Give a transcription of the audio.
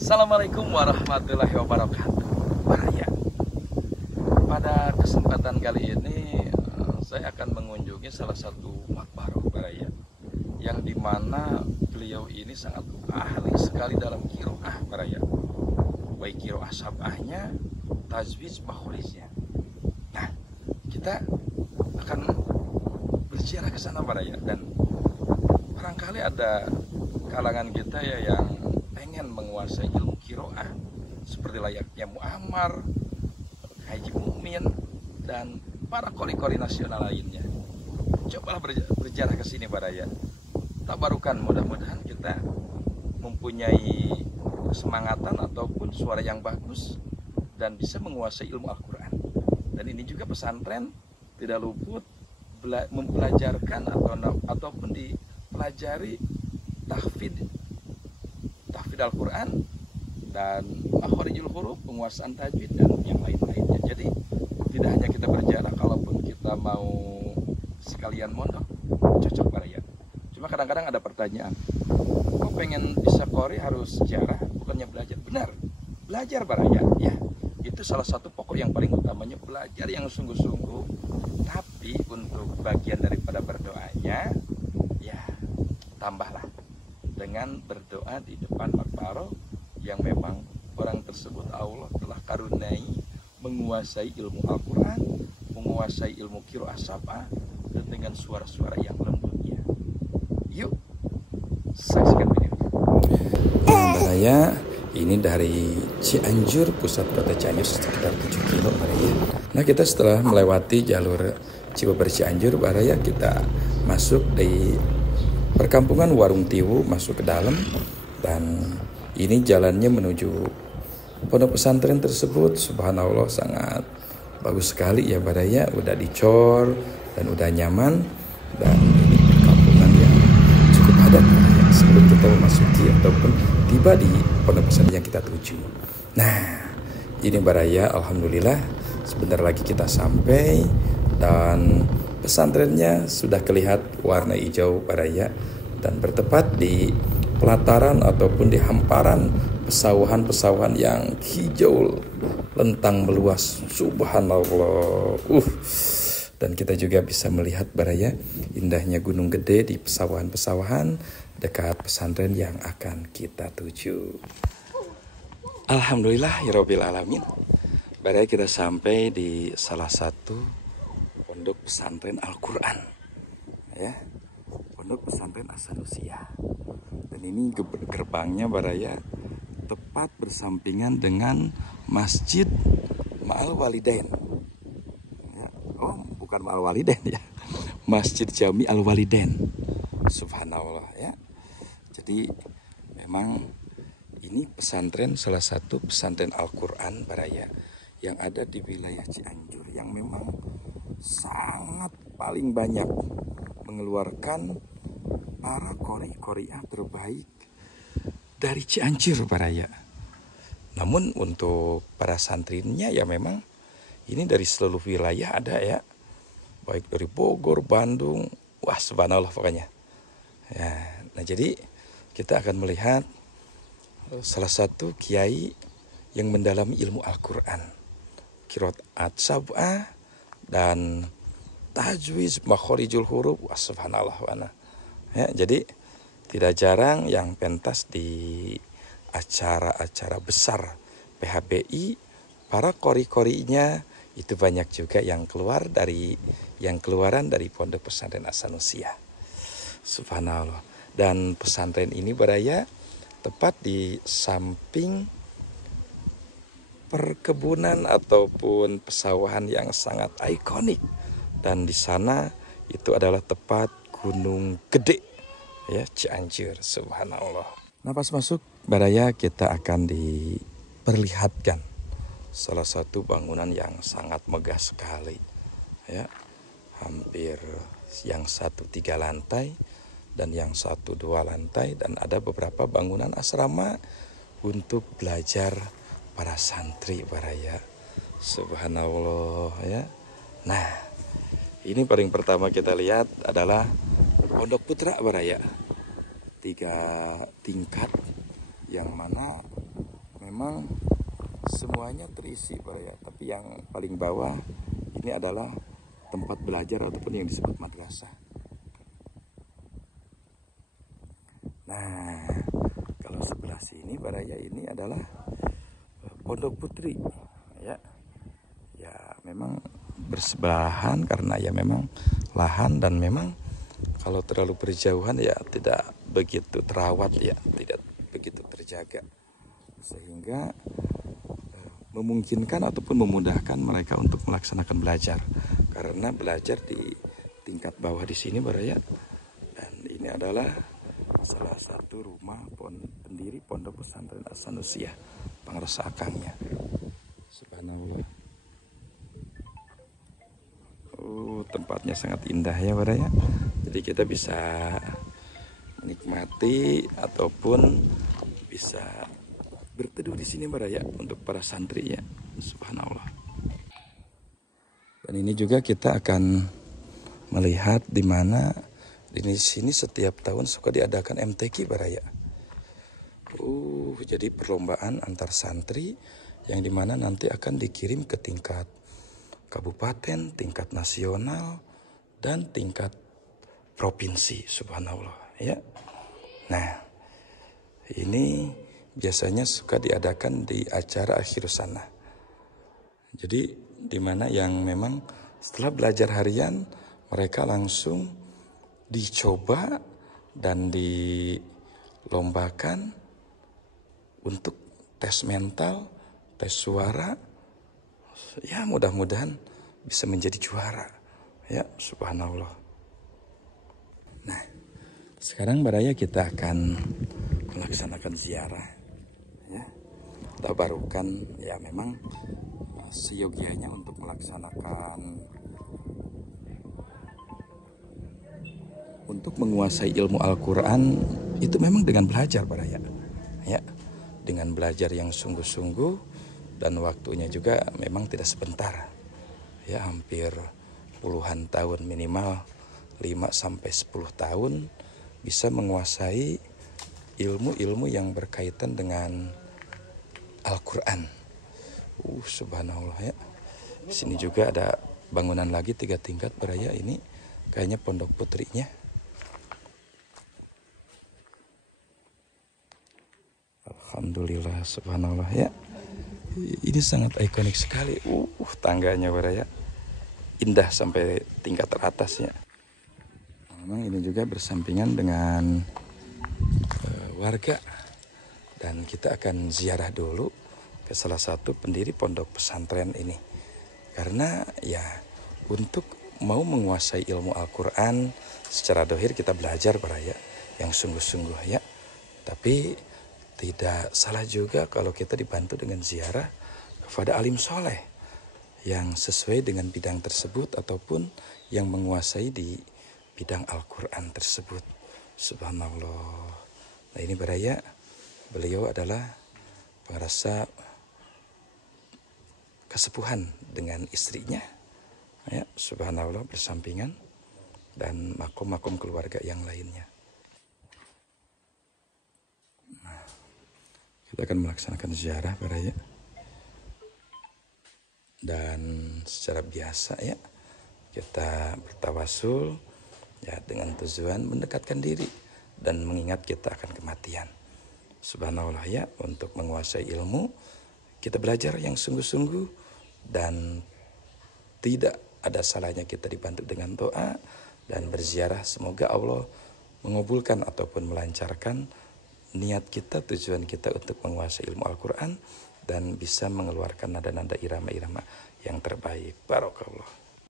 Assalamualaikum warahmatullahi wabarakatuh. Baraya. Pada kesempatan kali ini saya akan mengunjungi salah satu makbarah Baraya, yang dimana beliau ini sangat ahli sekali dalam kiroah Baraya, baik kiroah sabahnya, tajwid, makhorijnya. Nah, kita akan berziarah ke sana Baraya, dan barangkali ada kalangan kita ya yang pengen menguasai ilmu kiroah seperti layaknya Muammar, Haji Mukmin, dan para kori-kori nasional lainnya. Cobalah berjarah ke sini Baraya. Tabarukan, mudah-mudahan kita mempunyai kesemangatan ataupun suara yang bagus dan bisa menguasai ilmu Al-Quran. Dan ini juga pesantren tidak luput mempelajarkan ataupun dipelajari tahfidz Al-Quran dan makhorijul huruf, penguasaan tajwid, dan yang lain-lainnya. Jadi tidak hanya kita berjalan, kalaupun kita mau sekalian mondok, cocok Baraya. Cuma kadang-kadang ada pertanyaan, kok pengen bisa kori harus sejarah, bukannya belajar? Benar, belajar Baraya. Ya, itu salah satu pokok yang paling utamanya, belajar yang sungguh-sungguh. Tapi untuk bagian daripada berdoanya, ya tambahlah dengan berdoa di depan makbarah yang memang orang tersebut Allah telah karuniai menguasai ilmu Al-Quran, menguasai ilmu qiraah sab'ah, dan dengan suara-suara yang lembutnya. Yuk, saksikan video. Baraya, ini dari Cianjur, pusat kota Cianjur, sekitar 7 kilo Baraya. Nah, kita setelah melewati jalur Cibober Cianjur Baraya, kita masuk di perkampungan Warung Tiwu, masuk ke dalam, dan ini jalannya menuju pondok pesantren tersebut. Subhanallah, sangat bagus sekali ya Baraya, udah dicor dan udah nyaman, dan ini perkampungan yang cukup padat Baraya sebelum kita memasuki ataupun tiba di pondok pesantren yang kita tuju. Nah, ini Baraya, alhamdulillah sebentar lagi kita sampai, dan pesantrennya sudah kelihatan warna hijau Baraya, dan bertepat di pelataran ataupun di hamparan pesawahan-pesawahan yang hijau lentang meluas. Subhanallah. Dan kita juga bisa melihat Baraya indahnya Gunung Gede di pesawahan-pesawahan dekat pesantren yang akan kita tuju. Alhamdulillah ya Rabbil Alamin. Baraya, kita sampai di salah satu pondok pesantren Al-Quran, ya, pondok pesantren As-Sanusiah. Dan ini gerbangnya Baraya tepat bersampingan dengan Masjid Ma'al Walidain, ya. Oh, bukan Ma'al Walidain ya, Masjid Jami Al Walidain. Subhanallah ya. Jadi memang ini pesantren, salah satu pesantren Al-Quran Baraya yang ada di wilayah Cianjur, yang memang sangat paling banyak mengeluarkan para kori-koriah terbaik dari Cianjur Baraya. Namun untuk para santrinya ya memang ini dari seluruh wilayah ada ya, baik dari Bogor, Bandung, wah subhanallah pokoknya ya. Nah, jadi kita akan melihat salah satu kiai yang mendalami ilmu Al-Quran, qiraat sab'ah dan tajwid, makhorijul huruf, wah subhanallah ya. Jadi tidak jarang yang pentas di acara-acara besar PHBI, para kori-korinya itu banyak juga yang keluaran dari pondok pesantren As-Sanusiah. Subhanallah. Dan pesantren ini Baraya tepat di samping perkebunan ataupun pesawahan yang sangat ikonik, dan di sana itu adalah tepat Gunung Gede ya, Cianjur. Subhanallah. Nah, pas masuk Baraya kita akan diperlihatkan salah satu bangunan yang sangat megah sekali ya, hampir yang satu 3 lantai dan yang satu 2 lantai, dan ada beberapa bangunan asrama untuk belajar para santri Baraya. Subhanallah ya. Nah, ini paling pertama kita lihat adalah Pondok Putra Baraya. 3 tingkat yang mana memang semuanya terisi baraya, tapi yang paling bawah ini adalah tempat belajar ataupun yang disebut madrasah. Nah, kalau sebelah sini baraya ini adalah Pondok Putri, ya. Ya, memang bersebelahan karena ya memang lahan, dan memang kalau terlalu berjauhan ya tidak begitu terawat, ya tidak begitu terjaga, sehingga memungkinkan ataupun memudahkan mereka untuk melaksanakan belajar, karena belajar di tingkat bawah di sini baraya. Dan ini adalah salah satu rumah pendiri Pondok Pesantren As-Sanusiah, Pangrasa Akangnya. Subhanallah. Tempatnya sangat indah ya baraya. Jadi kita bisa menikmati ataupun bisa berteduh di sini baraya untuk para santri ya. Subhanallah. Dan ini juga kita akan melihat di mana di sini setiap tahun suka diadakan MTQ baraya. Jadi perlombaan antar santri yang dimana nanti akan dikirim ke tingkat kabupaten, tingkat nasional, dan tingkat provinsi. Subhanallah ya. Nah, ini biasanya suka diadakan di acara akhir sana. Jadi di mana yang memang setelah belajar harian mereka langsung dicoba dan dilombakan untuk tes mental, tes suara. Ya mudah-mudahan bisa menjadi juara. Ya subhanallah. Nah, sekarang baraya kita akan melaksanakan ziarah. Ya, tabarukan ya memang seyogianya untuk melaksanakan, untuk menguasai ilmu Al-Quran itu memang dengan belajar baraya. Ya, dengan belajar yang sungguh-sungguh, dan waktunya juga memang tidak sebentar. Ya, hampir puluhan tahun, minimal 5-10 tahun bisa menguasai ilmu-ilmu yang berkaitan dengan Al-Quran. Subhanallah ya. Di sini juga ada bangunan lagi 3 tingkat baraya, ini kayaknya Pondok Putrinya. Alhamdulillah, subhanallah ya. Ini sangat ikonik sekali. Tangganya baraya indah sampai tingkat teratasnya. Memang ini juga bersampingan dengan warga, dan kita akan ziarah dulu ke salah satu pendiri pondok pesantren ini, karena ya untuk mau menguasai ilmu Al-Quran secara dohir kita belajar baraya yang sungguh-sungguh ya, tapi tidak salah juga kalau kita dibantu dengan ziarah kepada alim soleh yang sesuai dengan bidang tersebut ataupun yang menguasai di bidang Al-Quran tersebut. Subhanallah. Nah ini baraya, beliau adalah pengrasa kesepuhan dengan istrinya. Ya, subhanallah, bersampingan, dan makom-makom keluarga yang lainnya. Nah, kita akan melaksanakan ziarah baraya. Dan secara biasa ya, kita bertawasul ya dengan tujuan mendekatkan diri dan mengingat kita akan kematian. Subhanallah ya, untuk menguasai ilmu kita belajar yang sungguh-sungguh, dan tidak ada salahnya kita dibantu dengan doa dan berziarah. Semoga Allah mengabulkan ataupun melancarkan niat kita, tujuan kita untuk menguasai ilmu Al-Quran dan bisa mengeluarkan nada-nada irama-irama yang terbaik. Barakallah.